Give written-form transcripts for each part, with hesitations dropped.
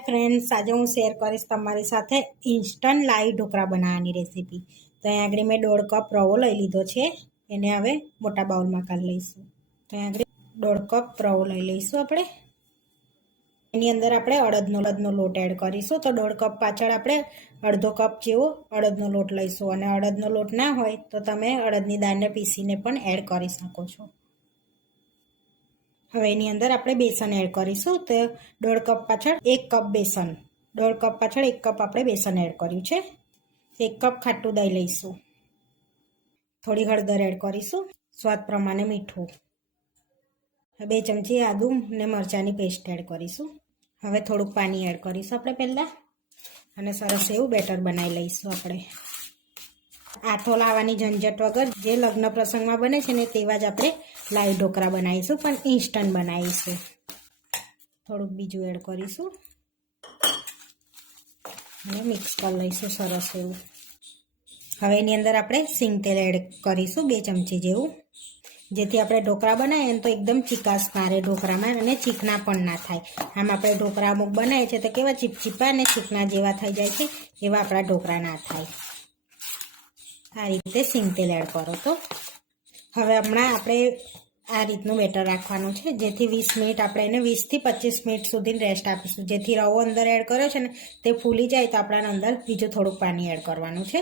Hi friends, आज हूँ शेर करीश तमारी साथे इंस्टंट लाइव ढोकळा बनावવાની रेसिपी। तो અહીં આગળ મેં 1.5 કપ રવો લઈ લીધો છે, એને હવે મોટા બાઉલમાં કાઢી લઈશું। તો અહીં આગળ 1.5 કપ રવો લઈ લઈશું આપણે। એની અંદર આપણે અડદનો લોટ એડ કરીશું। તો 1.5 કપ પાછળ આપણે અડધો કપ જેવો અડદનો લોટ લઈશું, અને અડદનો લોટ ના હોય તો તમે અડદની દાળને પીસીને પણ એડ કરી શકો છો। હવે એની અંદર આપણે બેસન એડ કરીશું। તો 1.5 કપ પાછળ 1 કપ બેસન, 1.5 કપ પાછળ 1 કપ આપણે બેસન એડ કર્યું છે। 1 કપ ખાટું દહીં લઈશું, થોડી હળદર એડ કરીશું, સ્વાદ પ્રમાણે મીઠું, 2 ચમચી આદુ ને મરચાંની પેસ્ટ એડ કરીશું। હવે થોડુંક પાણી એડ કરીશું આપણે પહેલાં, અને સરસ એવું બેટર બનાવી લઈશું આપણે। આથો લાવવાની ઝંઝટ વગર જે લગ્ન પ્રસંગમાં બને છે ને તેવા જ આપણે લાઈવ ઢોકળા બનાવીશું, પણ ઇન્સ્ટન્ટ બનાવીશું। થોડુંક બીજું એડ કરીશું અને મિક્સ કરી લઈશું સરસ એવું। હવે એની અંદર આપણે સિંગ તેલ એડ કરીશું 2 ચમચી જેવું, જેથી આપણે ઢોકળા બનાવીએ ને તો એકદમ ચીકાશ મારે ઢોકળામાં, અને ચીકણા પણ ના થાય। આમ આપણે ઢોકળા અમુક બનાવીએ છીએ તો કેવા ચીપચીપા અને ચીકણા જેવા થઈ જાય છે, એવા આપણા ઢોકળા ના થાય। આ રીતે સિંગ તેલ એડ કરો। તો હવે હમણાં આપણે આ રીતનું બેટર રાખવાનું છે, જેથી 20 મિનિટ આપણે એને 20 થી 25 મિનિટ સુધી રેસ્ટ આપીશું, જેથી રવો અંદર એડ કર્યો છે ને તે ફૂલી જાય તો આપણાને અંદર બીજું થોડુંક પાણી એડ કરવાનું છે,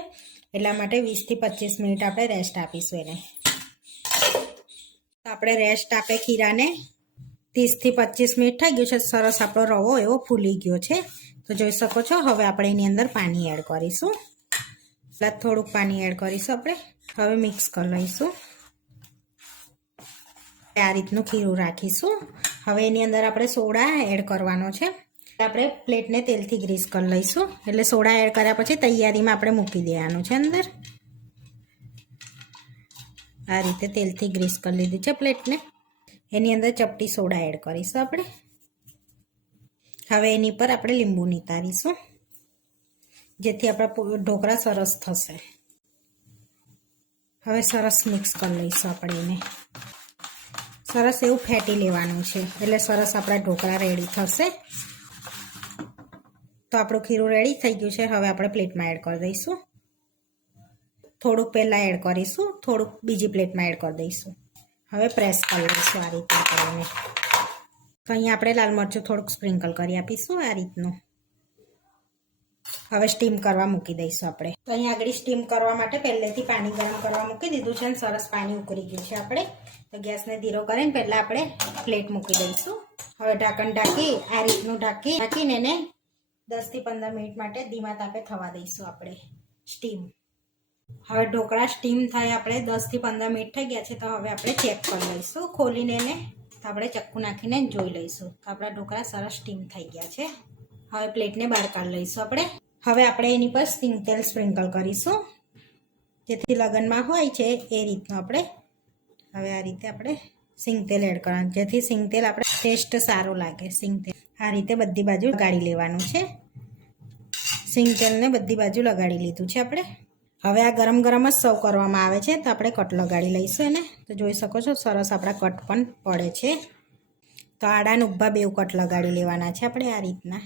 એટલા માટે 20 થી 25 મિનિટ આપણે રેસ્ટ આપીશું એને। તો આપણે રેસ્ટ આપે ખીરાને 30 થી 25 મિનિટ થઈ ગયું છે, સરસ આપણો રવો એવો ફૂલી ગયો છે। તો જોઈ શકો છો। હવે આપણે એની અંદર પાણી એડ કરીશું, થોડુંક પાણી એડ કરીશું આપણે। હવે મિક્સ કરી લઈશું, આ રીતનું ખીરું રાખીશું। હવે એની અંદર આપણે સોડા એડ કરવાનો છે। આપણે પ્લેટને તેલથી ગ્રીસ કરી લઈશું, એટલે સોડા એડ કર્યા પછી તૈયારીમાં આપણે મૂકી દેવાનું છે અંદર। આ રીતે તેલથી ગ્રીસ કરી લીધી છે પ્લેટને। એની અંદર ચપટી સોડા એડ કરીશું આપણે। હવે એની પર આપણે લીંબુ નિતારીશું, જેથી આપણા ઢોકળા સરસ થશે। હવે સરસ મિક્સ કરી લઈશું આપણે એને, સરસ એવું ફેટી લેવાનું છે, એટલે સરસ આપણા ઢોકળા રેડી થશે। તો આપણું ખીરું રેડી થઈ ગયું છે। હવે આપણે પ્લેટમાં એડ કરી દઈશું, થોડુંક પહેલાં એડ કરીશું, થોડુંક બીજી પ્લેટમાં એડ કરી દઈશું। હવે પ્રેસ કરી લઈશું આ રીતે કરીને। તો અહીંયા આપણે લાલ મરચું થોડુંક સ્પ્રિંકલ કરી આપીશું આ રીતનું। હવે સ્ટીમ કરવા મૂકી દઈશું આપણે। તો અહીંયા આગળ સ્ટીમ કરવા માટે પહેલેથી પાણી ગરમ કરવા મૂકી દીધું છે, અને સરસ પાણી ઉકળી ગયું છે આપણે। તો ગેસને ધીરો કરીને પહેલાં આપણે પ્લેટ મૂકી દઈશું। હવે ઢાંકણ ઢાંકી આ રીતનું ઢાંકીને એને 10 થી 15 મિનિટ માટે ધીમા તાપે થવા દઈશું આપણે સ્ટીમ। હવે ઢોકળા સ્ટીમ થાય આપણે 10 થી 15 મિનિટ થઈ ગયા છે। તો હવે આપણે ચેક કરી લઈશું ખોલીને એને, તો આપણે ચક્કુ નાખીને જોઈ લઈશું તો આપણા ઢોકળા સરસ સ્ટીમ થઈ ગયા છે। હવે પ્લેટને બહાર કાઢી લઈશું આપણે। હવે આપણે એની પર સિંગ તેલ સ્પ્રિંકલ કરીશું, જેથી લગ્નમાં હોય છે એ રીતનું આપણે હવે આ રીતે આપણે સિંગ તેલ એડ કરવાનું, જેથી સિંગ તેલ આપણે ટેસ્ટ સારો લાગે। સિંગ તેલ આ રીતે બધી બાજુ લગાડી લેવાનું છે। સિંગ તેલને બધી બાજુ લગાડી લીધું છે આપણે। હવે આ ગરમ ગરમ જ સર્વ કરવામાં આવે છે, તો આપણે કટ લગાડી લઈશું એને। તો જોઈ શકો છો સરસ આપણા કટ પણ પડે છે। તો આડા ને ઊભા 2 કટ લગાડી લેવાના છે આપણે આ રીતના।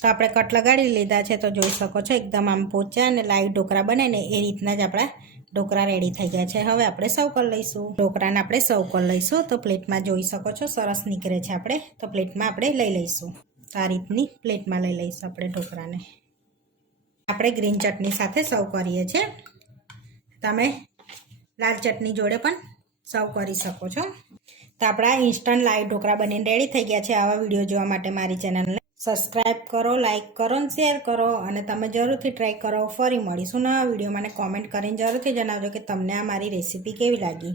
તો આપણે કટ લગાડી લીધા છે। તો જોઈ શકો છો એકદમ આમ પોચા અને લાઈવ ઢોકળા બને ને એ રીતના જ આપણા ઢોકળા રેડી થઈ ગયા છે। હવે આપણે સર્વ કરી લઈશું, ઢોકળાને આપણે સર્વ કરી લઈશું। તો પ્લેટમાં જોઈ શકો છો સરસ નીકળે છે આપણે। તો પ્લેટમાં આપણે લઈ લઈશું, તો આ રીતની પ્લેટમાં લઈ લઈશું આપણે ઢોકળાને। આપણે ગ્રીન ચટણી સાથે સર્વ કરીએ છીએ, તમે લાલ ચટણી જોડે પણ સર્વ કરી શકો છો। તો આપણા ઇન્સ્ટન્ટ લાઈવ ઢોકળા બનીને રેડી થઈ ગયા છે। આવા વિડીયો જોવા માટે મારી ચેનલને સબસ્ક્રાઈબ કરો, લાઈક કરો અને શેર કરો, અને તમે જરૂરથી ટ્રાય કરો। ફરી મળીશું નવા વિડીયો। મને કોમેન્ટ કરીને જરૂરથી જણાવજો કે તમને આ મારી રેસીપી કેવી લાગી।